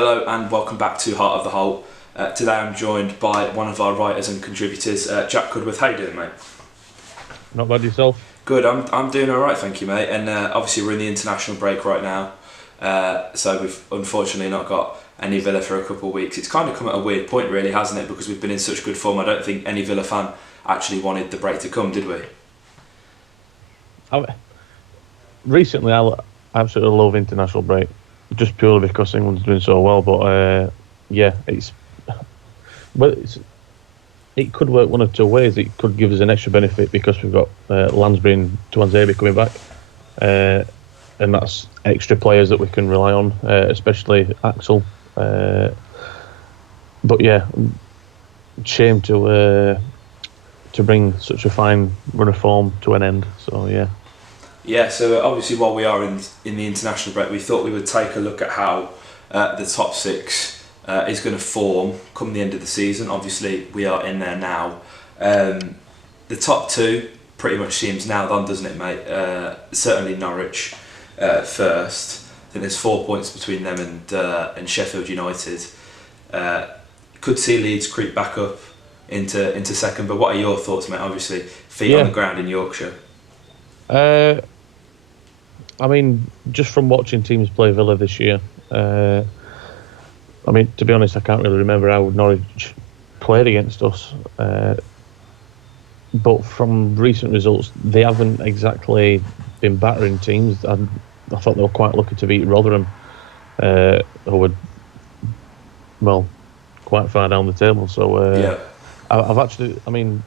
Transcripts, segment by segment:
Hello and welcome back to Heart of the Whole. Today I'm joined by one of our writers and contributors, Jack Cudworth. How you doing, mate? Not bad yourself? Good, I'm doing alright, thank you, mate. And obviously we're in the international break right now, so we've unfortunately not got any Villa for a couple of weeks. It's kind of come at a weird point really, hasn't it? Because we've been in such good form. I don't think any Villa fan actually wanted the break to come, did we? Recently, I absolutely love international break, just purely because England's doing so well. But it could work one of two ways. It could give us an extra benefit because we've got Lansbury and Tuanzebe coming back, and that's extra players that we can rely on, especially Axel. But yeah, shame to bring such a fine run of form to an end. So yeah. Yeah, so obviously while we are in the international break, we thought we would take a look at how the top six is going to form come the end of the season. Obviously we are in there now. The top two pretty much seems nailed on, doesn't it, mate? Certainly Norwich first. I think there's 4 points between them and Sheffield United. Could see Leeds creep back up into second, but what are your thoughts, mate? Obviously feet on the ground in Yorkshire. I mean, just from watching teams play Villa this year, I mean, to be honest, I can't really remember how Norwich played against us. But from recent results, they haven't exactly been battering teams. I thought they were quite lucky to beat Rotherham, who were, well, quite far down the table. So I've actually, I mean,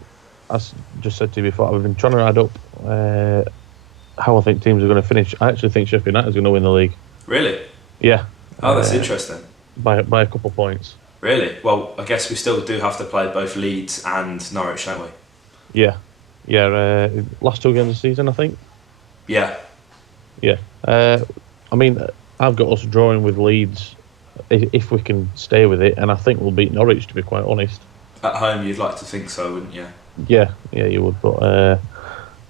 as just said to you before, I've been trying to add up how I think teams are going to finish. I actually think Sheffield United is going to win the league. Really? Yeah. Oh, that's interesting. By a couple of points. Really? Well, I guess we still do have to play both Leeds and Norwich, don't we? Yeah. Yeah, last two games of the season, I think. Yeah. Yeah. I mean, I've got us drawing with Leeds if we can stay with it, and I think we'll beat Norwich, to be quite honest. At home, you'd like to think so, wouldn't you? Yeah, you would. But,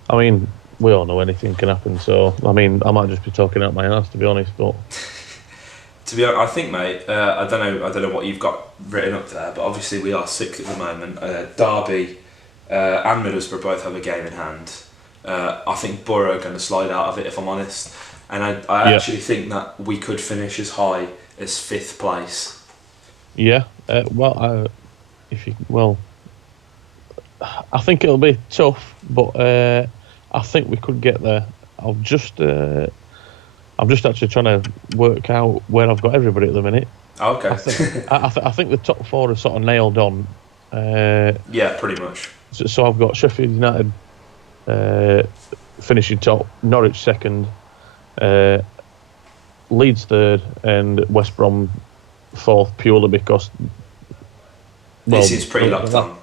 I mean, we all know anything can happen, so, I mean, I might just be talking out my ass, to be honest, but... To be honest, I think, mate, I don't know what you've got written up there, but obviously we are sixth at the moment. Derby and Middlesbrough both have a game in hand. I think Borough are going to slide out of it, if I'm honest. And I actually think that we could finish as high as 5th place. Yeah, I think it'll be tough, but I think we could get there. I'm just actually trying to work out where I've got everybody at the minute. Okay. I think the top four are sort of nailed on. Yeah, pretty much. So I've got Sheffield United finishing top, Norwich second, Leeds third, and West Brom fourth, purely because... Well, this is pretty locked on.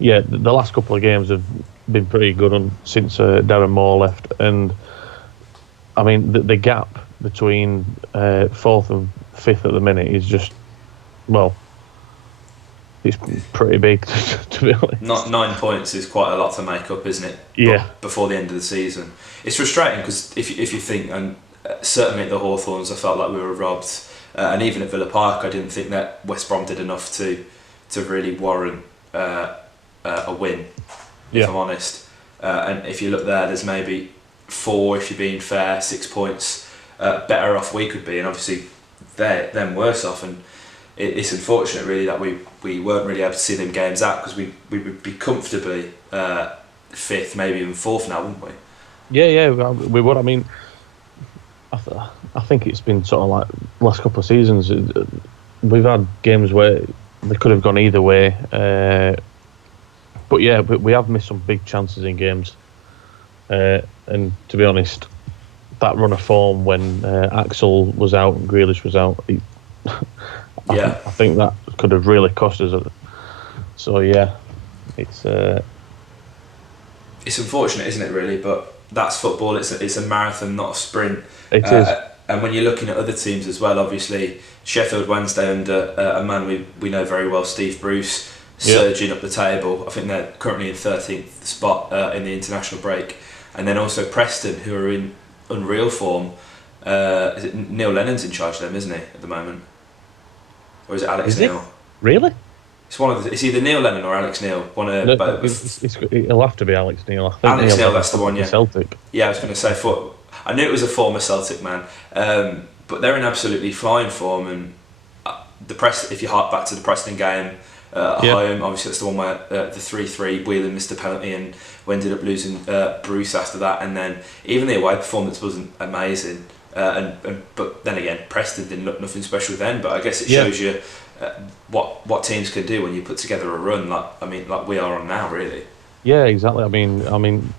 Yeah, the last couple of games have been pretty good since Darren Moore left, and I mean the gap between 4th and 5th at the minute is just, well, it's pretty big to be honest. Not 9 points is quite a lot to make up, isn't it? Yeah. Before the end of the season, it's frustrating because if you think, and certainly at the Hawthorns, I felt like we were robbed, and even at Villa Park, I didn't think that West Brom did enough to really warrant a win. If I'm honest, and if you look there's maybe 4 if you're being fair, 6 points better off we could be, and obviously they're them worse off, and it's unfortunate really that we weren't really able to see them games out, because we would be comfortably 5th, maybe even 4th now, wouldn't we? Yeah, we would. I mean, I think it's been sort of like last couple of seasons. We've had games where they could have gone either way. But yeah, we have missed some big chances in games. And to be honest, that run of form when Axel was out and Grealish was out, I think that could have really cost us. So yeah, it's unfortunate, isn't it, really? But that's football. It's a marathon, not a sprint. It is. And when you're looking at other teams as well, obviously Sheffield Wednesday under a man we know very well, Steve Bruce, surging up the table. I think they're currently in 13th spot in the international break. And then also Preston, who are in unreal form. Is it Neil Lennon's in charge of them, isn't he, at the moment? or is it Alex Is it? Neil? Really? It's one of it's either Neil Lennon or Alex Neil. One of No, both. it'll have to be Alex Neil. I think Alex Neil Neil, Lennon that's the one. for Yeah, Celtic. yeah. I was going to say, I knew it was a former Celtic man, but they're in absolutely flying form. And if you hark back to the Preston game at home, obviously that's the one where the 3-3 Whelan missed a penalty and we ended up losing Bruce after that. And then even the away performance wasn't amazing. But then again, Preston didn't look nothing special then. But I guess it shows you what teams can do when you put together a run like we are on now, really. Yeah, exactly. I mean,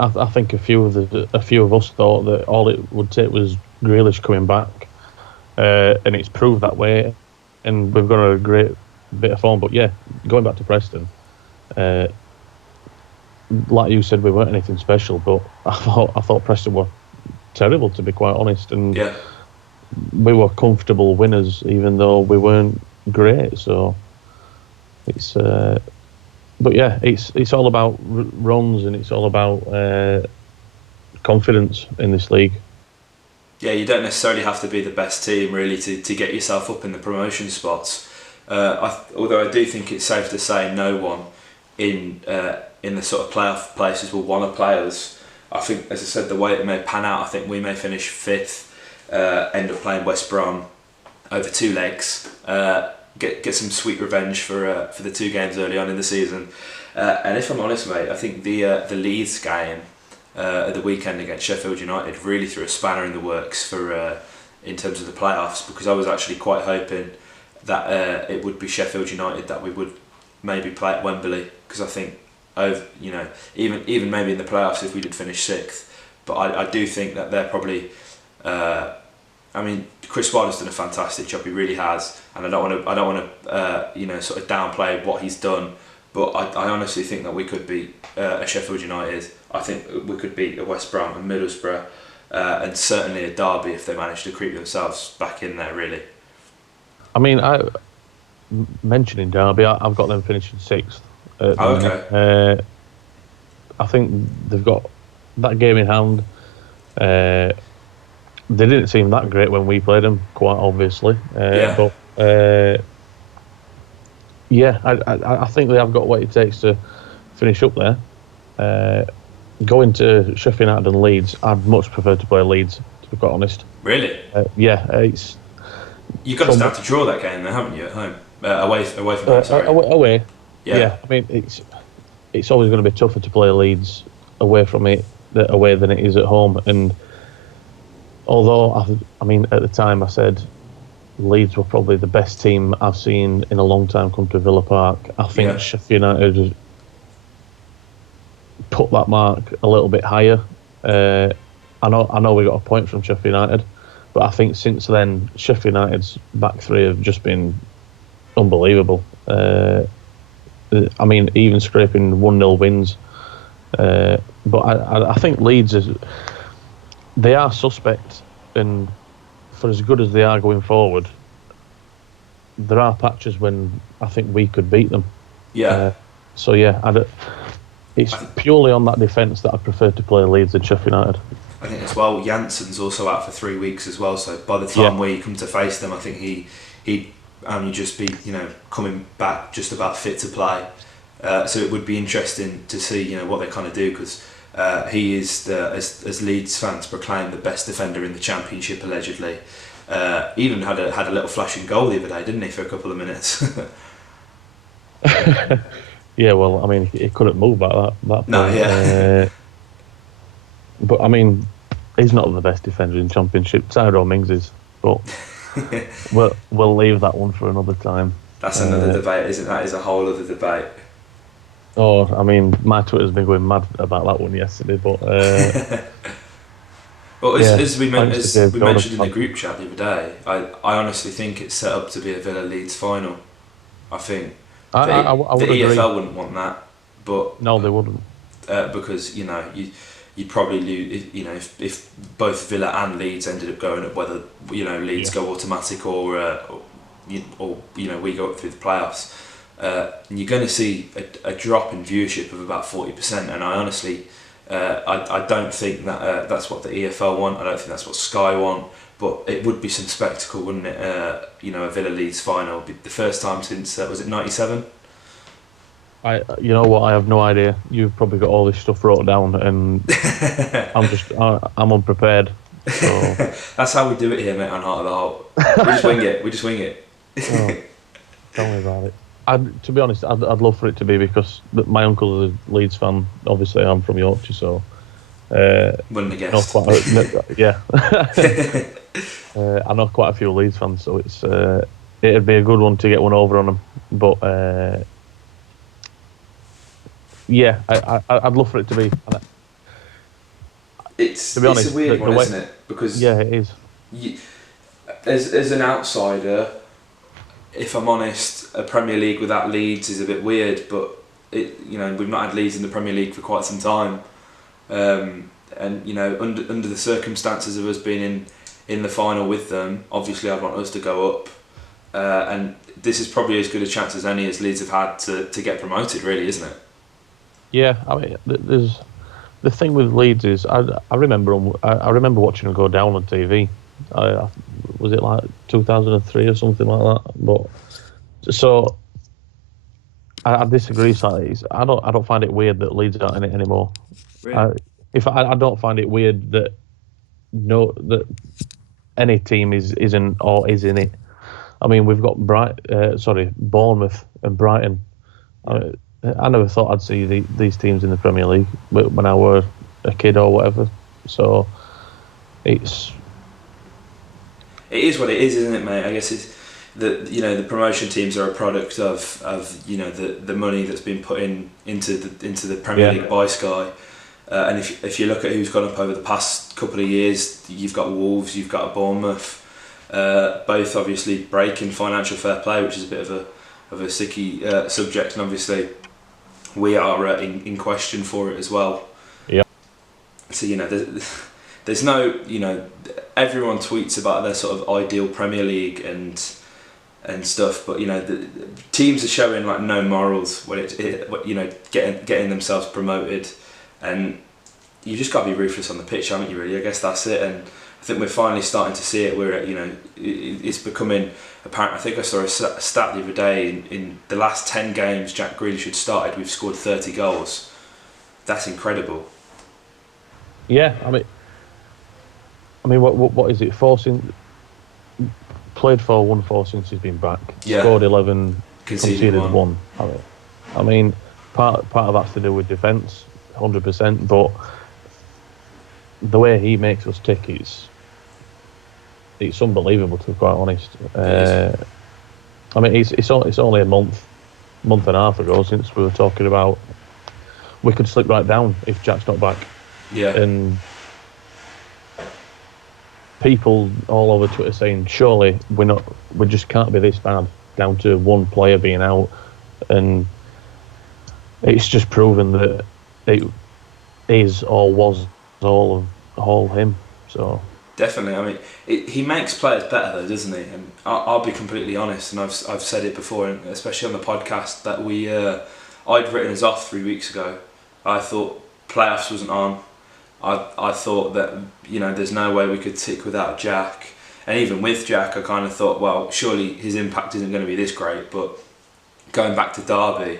I think a few of us thought that all it would take was Grealish coming back, and it's proved that way. And we've got a great bit of form. But yeah, going back to Preston, like you said, we weren't anything special. But I thought Preston were terrible, to be quite honest. And we were comfortable winners, even though we weren't great. So it's, but yeah, it's all about runs and it's all about confidence in this league. Yeah, you don't necessarily have to be the best team really to get yourself up in the promotion spots. Although I do think it's safe to say no one in the sort of playoff places will want to play us. I think, as I said, the way it may pan out, I think we may finish 5th, end up playing West Brom over 2 legs, get some sweet revenge for the 2 games early on in the season. And if I'm honest, mate, I think the Leeds game at the weekend against Sheffield United really threw a spanner in the works for in terms of the playoffs, because I was actually quite hoping that it would be Sheffield United that we would maybe play at Wembley, because I think even maybe in the playoffs if we did finish 6th, but I do think that they're probably Chris Wilder's done a fantastic job, he really has, and I don't want to sort of downplay what he's done, but I honestly think that we could beat a Sheffield United. I think we could beat a West Brom and Middlesbrough, and certainly a Derby if they manage to creep themselves back in there, really. I mean, mentioning Derby, I've got them finishing 6th. Okay. I think they've got that game in hand. They didn't seem that great when we played them, quite obviously. But I think they have got what it takes to finish up there. Going to Sheffield United and Leeds, I'd much prefer to play Leeds, to be quite honest. Really? It's. You've got to start to draw that game, though, haven't you? At home, away from home. Sorry. Away. Yeah. I mean, it's always going to be tougher to play Leeds away from it away than it is at home. And although at the time I said Leeds were probably the best team I've seen in a long time come to Villa Park, I think Sheffield United put that mark a little bit higher. I know we got a point from Sheffield United, but I think since then Sheffield United's back 3 have just been unbelievable. Even scraping 1-0 wins. But I think Leeds they are suspect, and for as good as they are going forward, there are patches when I think we could beat them. Yeah. It's purely on that defence that I prefer to play Leeds than Sheffield United. I think as well, Jansen's also out for 3 weeks as well. So by the time we come to face them, I think he'd only just be coming back just about fit to play. So it would be interesting to see what they kind of do, because he is as Leeds fans proclaim the best defender in the Championship allegedly. Even had a little flashing goal the other day, didn't he, for a couple of minutes? Yeah, well, I mean, he couldn't move back that point. No, yeah. But I mean, he's not the best defender in Championship. Tyrone Mings is, but we'll leave that one for another time. That's another debate, isn't it? That is a whole other debate. Oh, I mean, my Twitter's been going mad about that one yesterday, but. Well, as we mentioned in the group chat the other day, I honestly think it's set up to be a Villa Leeds final. I think I the would EFL agree. wouldn't want that, but No, they wouldn't. Because you'd probably lose if both Villa and Leeds ended up going up, whether Leeds go automatic or we go up through the playoffs. You're going to see a drop in viewership of about 40%, and I honestly I don't think that that's what the EFL want. I don't think that's what Sky want. but it would be some spectacle, wouldn't it? You know, a Villa Leeds final. It'd be the first time since was it '97? You know what? I have no idea. You've probably got all this stuff wrote down, and I'm unprepared. So That's how we do it here, mate. On Heart of the Holt, we just wing it. We just wing it. Oh, tell me about it. To be honest, I'd love for it to be, because my uncle's a Leeds fan. Obviously, I'm from Yorkshire, so wouldn't have guessed. Yeah. I know quite a few Leeds fans, so it'd be a good one to get one over on them. But yeah, I'd love for it to be. It's a weird one, isn't it? Because yeah, it is. As an outsider, if I'm honest, a Premier League without Leeds is a bit weird. But we've not had Leeds in the Premier League for quite some time, and you know, under the circumstances of us being in the final with them, obviously I'd want us to go up, and this is probably as good a chance as any as Leeds have had to get promoted, really, isn't it? Yeah, I mean, there's the thing with Leeds is I remember watching them go down on TV. Was it like 2003 or something like that? But so I disagree slightly. I don't find it weird that Leeds aren't in it anymore. Really? I don't find it weird that any team is in it. I mean, we've got Bournemouth and Brighton. I never thought I'd see these teams in the Premier League when I were a kid or whatever. So it is what it is, isn't it, mate? I guess it's the promotion teams are a product of the money that's been put into the Premier League by Sky. And if you look at who's gone up over the past couple of years, you've got Wolves, you've got Bournemouth, both obviously breaking financial fair play, which is a bit of a sicky subject, and obviously we are in question for it as well. Yeah. So there's no, everyone tweets about their sort of ideal Premier League and stuff, but the teams are showing like no morals when getting themselves promoted, and you just got to be ruthless on the pitch, haven't you? Really, I guess that's it. And I think we're finally starting to see it. It's becoming apparent. I think I saw a stat the other day. In the last 10 games Jack Grealish had started, we've scored 30 goals. That's incredible. Yeah, I mean, what is it? Played 4-1-4 since he's been back. Yeah. Scored 11, conceded 1. I mean, part of that's to do with defence, 100%. But the way he makes us tick, it's unbelievable, to be quite honest. I mean, it's only a month and a half ago since we were talking about we could slip right down if Jack's not back. Yeah. And people all over Twitter saying, surely we just can't be this bad down to one player being out, and it's just proven that it is or was all him. So definitely, I mean, he makes players better though, doesn't he? And I'll be completely honest, and I've said it before, and especially on the podcast, that I'd written us off 3 weeks ago. I thought playoffs wasn't on. I thought that there's no way we could tick without Jack, and even with Jack, I kind of thought, well, surely his impact isn't going to be this great. But going back to Derby,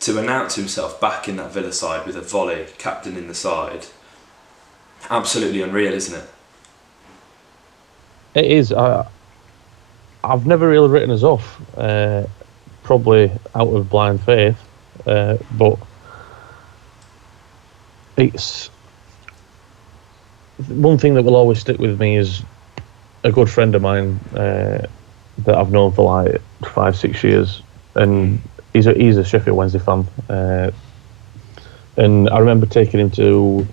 to announce himself back in that Villa side with a volley, captain in the side, absolutely unreal, isn't it? It is. I've never really written us off, probably out of blind faith, but it's one thing that will always stick with me is a good friend of mine that I've known for like 5-6 years, and he's a Sheffield Wednesday fan, and I remember taking him to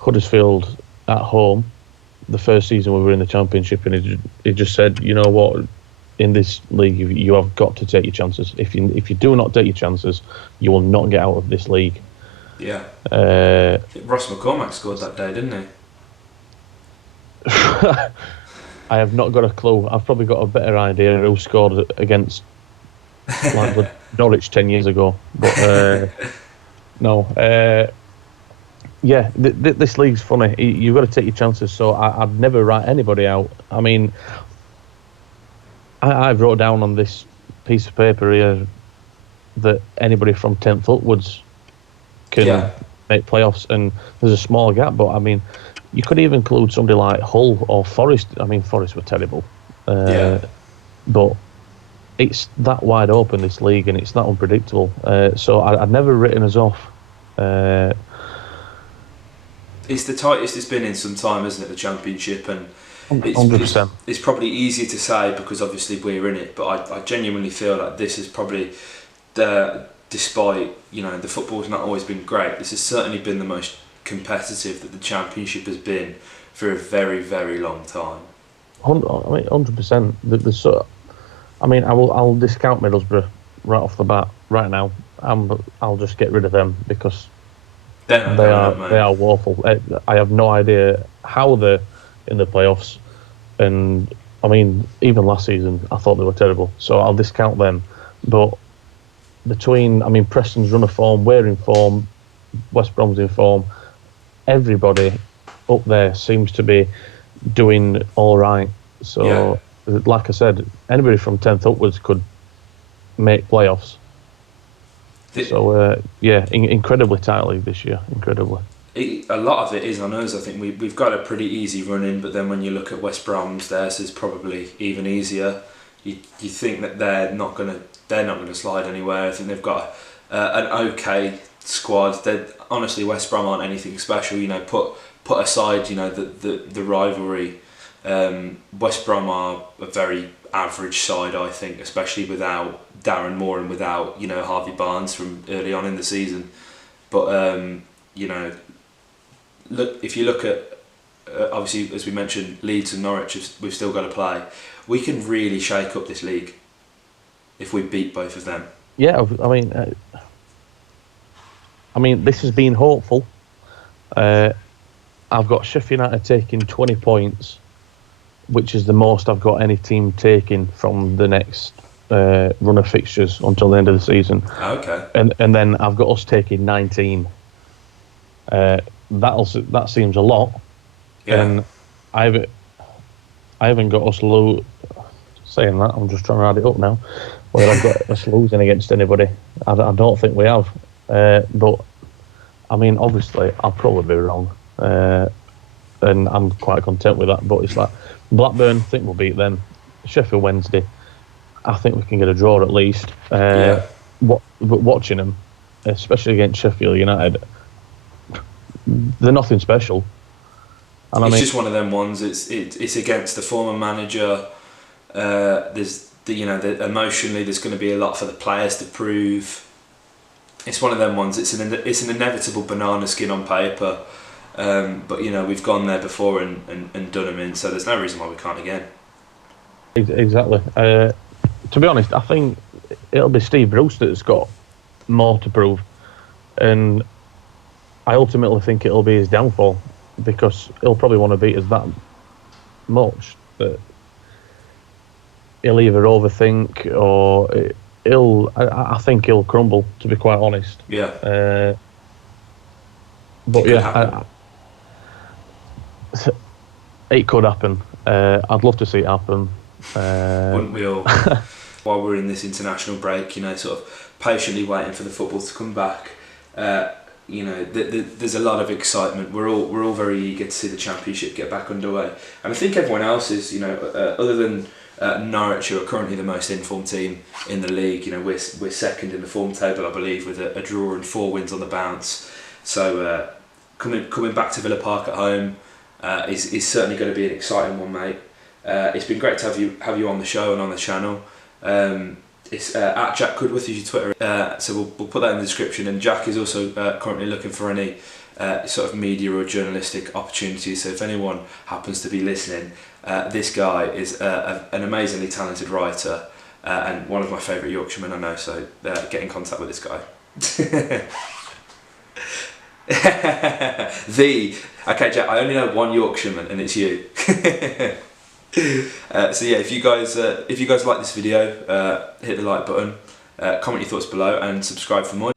Huddersfield at home the first season we were in the Championship, and he just said, you know what, in this league you have got to take your chances. If you do not take your chances, you will not get out of this league. Yeah. Ross McCormack scored that day, didn't he? I have not got a clue. I've probably got a better idea who scored against Norwich 10 years ago. But no. Yeah, this league's funny. You've got to take your chances. So I'd never write anybody out. I mean, I've wrote down on this piece of paper here that anybody from 10th upwards can Yeah, make playoffs, and there's a small gap. But I mean, you could even include somebody like Hull or Forest. I mean, Forest were terrible, yeah. but it's that wide open, this league, and it's that unpredictable. So I'd never written us off. It's the tightest it's been in some time, isn't it? The Championship, and it's 100%. it's probably easier to say because obviously we're in it. But I genuinely feel like this is probably despite the football's not always been great. This has certainly been the most competitive that the Championship has been for a very, very long time. I mean, 100%. I mean, I'll discount Middlesbrough right off the bat right now. I'll just get rid of them because They're not they going are up, mate. they are woeful. I have no idea how they're in the playoffs, and I mean, even last season I thought they were terrible. So I'll discount them. But Preston's run of form, we're in form, West Brom's in form. Everybody up there seems to be doing all right. So, like I said, anybody from 10th upwards could make playoffs. So, incredibly tight league this year. Incredibly. A lot of it is on us. I think we've got a pretty easy run in, but then when you look at West Brom's, theirs is probably even easier. You think that they're not gonna slide anywhere. I think they've got an okay squad. Honestly, West Brom aren't anything special. Put aside the rivalry. West Brom are a very average side, I think, especially without Darren Moore and without Harvey Barnes from early on in the season. But look, if you look at obviously, as we mentioned, Leeds and Norwich, we've still got to play. We can really shake up this league if we beat both of them. Yeah, I mean, this has been hopeful. I've got Sheffield United taking 20 points, which is the most I've got any team taking from the next run of fixtures until the end of the season. Okay. And then I've got us taking 19. That seems a lot. Yeah. And I haven't got us saying that, I'm just trying to add it up now. Where I've got us losing against anybody. I don't think we have. But I mean, obviously, I'll probably be wrong. And I'm quite content with that. But it's like Blackburn, I think we'll beat them. Sheffield Wednesday, I think we can get a draw at least. But watching them, especially against Sheffield United, they're nothing special. And it's just one of them ones. It's against the former manager. There's emotionally, there's going to be a lot for the players to prove. It's one of them ones. It's an inevitable banana skin on paper. But we've gone there before and done them in, so there's no reason why we can't again. Exactly. To be honest, I think it'll be Steve Bruce that's got more to prove, and I ultimately think it'll be his downfall because he'll probably want to beat us that much that he'll either overthink or I think he'll crumble. To be quite honest. Yeah. But yeah. It could happen. I'd love to see it happen. Wouldn't we all? While we're in this international break, sort of patiently waiting for the football to come back. There's a lot of excitement. We're all very eager to see the Championship get back underway, and I think everyone else is. Other than Norwich, who are currently the most informed team in the league. We're second in the form table, I believe, with a draw and 4 wins on the bounce. So coming back to Villa Park at home. Is certainly going to be an exciting one, mate. It's been great to have you on the show and on the channel. It's at Jack Cudworth is your Twitter, so we'll put that in the description. And Jack is also currently looking for any sort of media or journalistic opportunities. So if anyone happens to be listening, this guy is an amazingly talented writer and one of my favourite Yorkshiremen I know. So get in contact with this guy. Okay, Jack, I only know one Yorkshireman and it's you. So yeah, if you guys like this video, hit the like button, comment your thoughts below and subscribe for more.